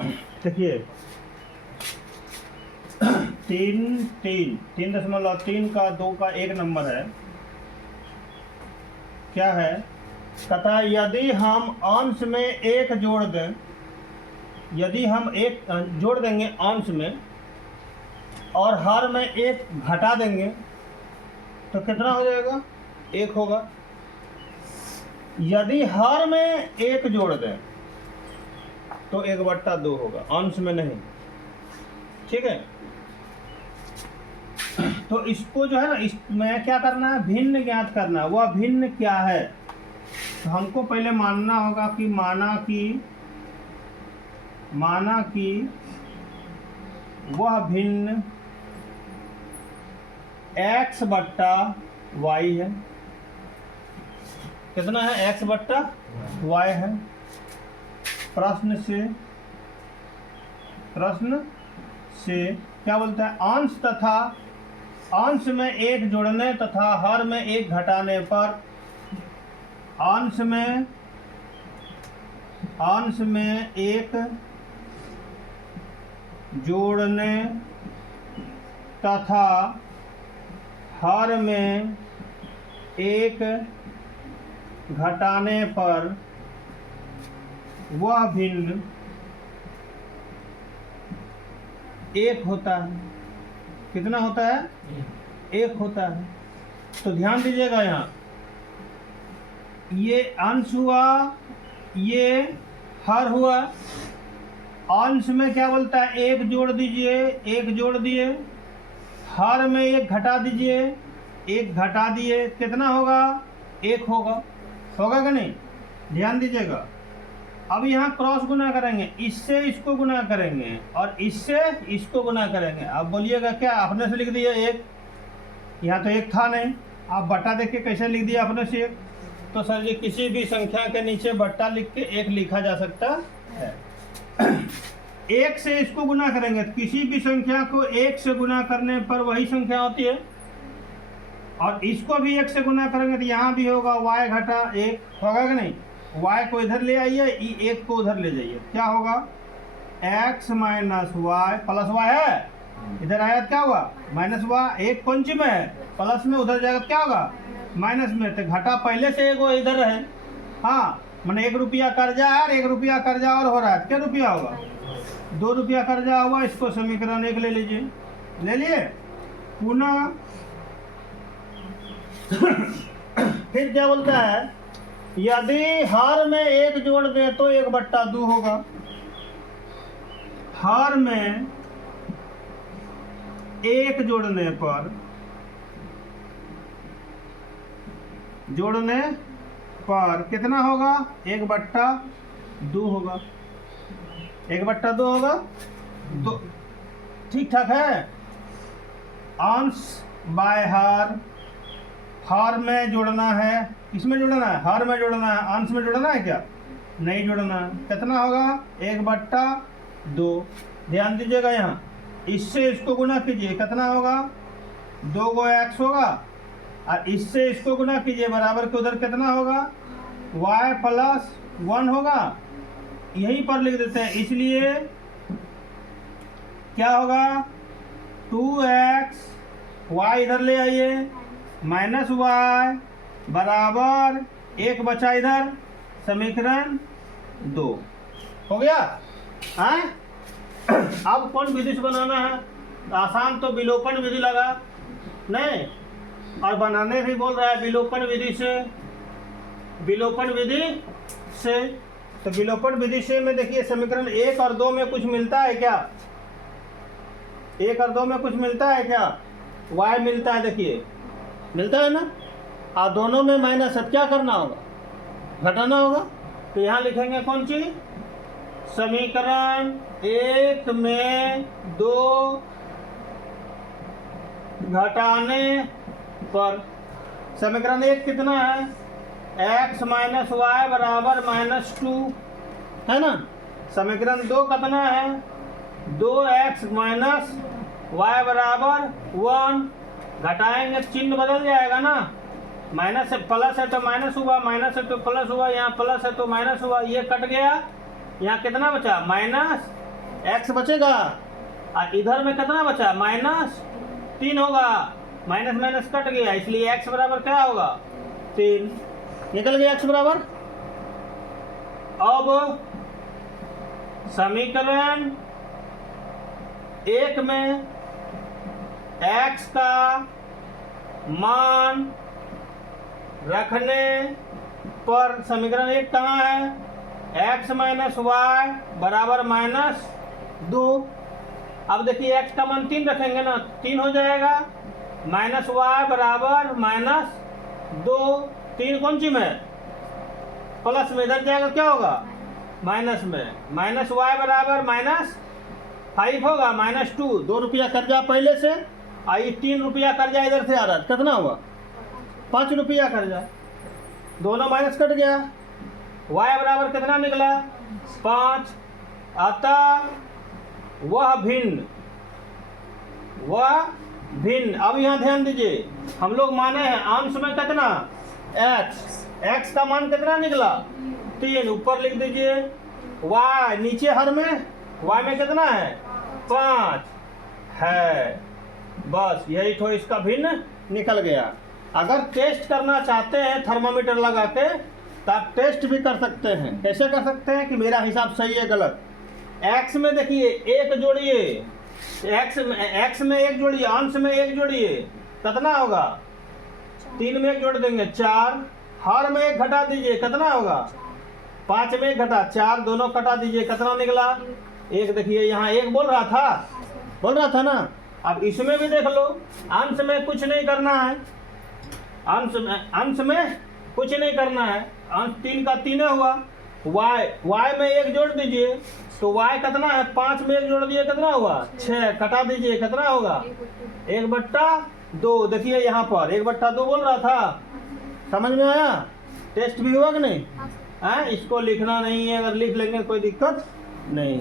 देखिए 3.3 का 2 का 1 नंबर है, क्या है? तथा यदि हम अंश में 1 जोड़ दें, यदि हम 1 जोड़ देंगे अंश में और हर में 1 घटा देंगे तो कितना हो जाएगा? 1 होगा। यदि हर में 1 जोड़ दें तो 1/2 होगा, अंश में नहीं। ठीक है, तो इसको जो है ना, इसमें क्या करना है? भिन्न ज्ञात करना है। वह भिन्न क्या है? तो हमको पहले मानना होगा कि माना कि वह भिन्न x/y है। कितना है? x/y है। प्रश्न से क्या बोलता है? अंश में 1 जोड़ने तथा हर में 1 घटाने पर अंश में 1 जोड़ने तथा हर में 1 घटाने पर वह भिन्न 1 होता है। कितना होता है? 1 होता है। तो ध्यान दीजिएगा, यहाँ ये अंश हुआ, ये हर हुआ। अंश में क्या बोलता है? 1 जोड़ दीजिए, 1 जोड़ दिए। हर में 1 घटा दीजिए, 1 घटा दिए। कितना होगा? 1 होगा। होगा कि नहीं? ध्यान दीजिएगा। अब यहाँ क्रॉस गुना करेंगे, इससे इसको गुना करेंगे और इससे इसको गुना करेंगे। अब बोलिएगा क्या? अपने से लिख दिया 1, यहाँ तो 1 था नहीं, आप बट्टा देख के कैसे लिख दिया अपने से 1? तो सर जी किसी भी संख्या के नीचे बट्टा लिख के 1 लिखा जा सकता है। 1 से इसको गुना करेंगे, किसी भी संख्या को 1 से गुना करने पर वही संख्या होती है, और इसको भी 1 से गुना करेंगे तो यहाँ भी होगा y घटा 1। होगा कि नहीं? y को इधर ले आइए, 1 को उधर ले जाइए, क्या होगा? x minus y plus y है, इधर आया तो क्या हुआ? Minus y। 1 पंच में है, प्लस में उधर जाएगा तो क्या होगा? माइनस में। तो घटा पहले से 1 इधर है। हाँ, मैंने 1 रुपया कर्जा है और 1 रुपया कर्जा और हो रहा है, क्या रुपया होगा? 2 रुपया कर्जा हुआ। इसको समीकरण 1 ले लीजिए, ले लिए। पुनः फिर क्या बोलता है? यदि हर में 1 जोड़ दे तो 1/2 होगा। हर में 1 जोड़ने पर कितना होगा? 1/2 होगा। 1/2 होगा। तो ठीक ठाक है। अंश बाय हर में जोड़ना है, किसमें जोड़ना है? हर में जोड़ना है। अंश में जोड़ना है क्या? नहीं जोड़ना है। कितना होगा? 1/2। ध्यान दीजिएगा, यहाँ इससे इसको गुना कीजिए, कितना होगा? 2 को x होगा, और इससे इसको गुना कीजिए, बराबर के उधर कितना होगा? y प्लस 1 होगा। यहीं पर लिख देते हैं, इसलिए क्या होगा? 2x, y इधर ले आइए, माइनस y बराबर 1 बचा इधर, समीकरण 2 हो गया। हाँ, अब कौन विधि से बनाना है? आसान तो विलोपन विधि लगा नहीं, और बनाने भी बोल रहा है विलोपन विधि से। विलोपन विधि से, तो विलोपन विधि से में देखिए समीकरण 1 और 2 में कुछ मिलता है क्या? 1 और 2 में कुछ मिलता है क्या? y मिलता है, देखिए मिलता है ना। और दोनों में माइनस है, क्या करना होगा? घटाना होगा। तो यहाँ लिखेंगे कौन चीज? समीकरण 1 में 2 घटाने पर समीकरण 1 कितना है? x माइनस वाई बराबर -2 है ना। समीकरण 2 कितना है? 2x माइनस वाई बराबर 1। घटाएंगे चिन्ह बदल जाएगा ना, माइनस से प्लस है तो माइनस हुआ, माइनस है तो प्लस हुआ, यहाँ प्लस है तो माइनस हुआ, ये कट गया, यहाँ कितना बचा? एक्स बचेगा और इधर में कितना बचा, -3 होगा, माइनस माइनस कट गया, इसलिए एक्स बराबर क्या होगा, 3 निकल गया एक्स बराबर। अब समीकरण 1 में x का मान रखने पर समीकरण 1 कहाँ है, x माइनस वाई बराबर -2। अब देखिए x का मान 3 रखेंगे ना, 3 हो जाएगा, माइनस वाई बराबर -2, 3 कौन सी में, प्लस में, इधर जाएगा क्या होगा, माइनस में, माइनस वाई बराबर -5 होगा, -2, 2 रुपया कर्जा पहले से, आई 3 रुपया कर्जा इधर से आ रहा, कितना हुआ, 5 रुपया कर्जा, दोनों माइनस कट गया, y बराबर कितना निकला, 5। अतः वह भिन्न, अब यहाँ ध्यान दीजिए, हम लोग माने हैं अंश में कितना, x का मान कितना निकला, 3, ऊपर लिख दीजिए, y नीचे हर में, y में कितना है, 5 है, बस यही तो इसका भिन्न निकल गया। अगर टेस्ट करना चाहते हैं थर्मामीटर लगा के, तो आप टेस्ट भी कर सकते हैं। कैसे कर सकते हैं कि मेरा हिसाब सही है गलत, x में देखिए 1 जोड़िए, x में 1 जोड़िए, अंश में 1 जोड़िए, कितना होगा, 3 में 1 जोड़ देंगे 4, हर में 1 घटा दीजिए, कितना होगा, 5 में 1 घटा 4, दोनों कटा दीजिए, कितना निकला, 1। देखिए यहाँ 1 बोल रहा था ना, अब इसमें भी देख लो, अंश में कुछ नहीं करना है, अंश में कुछ नहीं करना है, अंश 3 का 3 हुआ, y में 1 जोड़ दीजिए, तो y कितना है, 5 में 1 जोड़ दिए, कितना हुआ, 6, कटा दीजिए, कितना होगा, 1/2। देखिए यहाँ पर 1/2 बोल रहा था, समझ में आया, टेस्ट भी हुआ कि नहीं, इसको लिखना नहीं है, अगर लिख लेंगे कोई दिक्कत नहीं।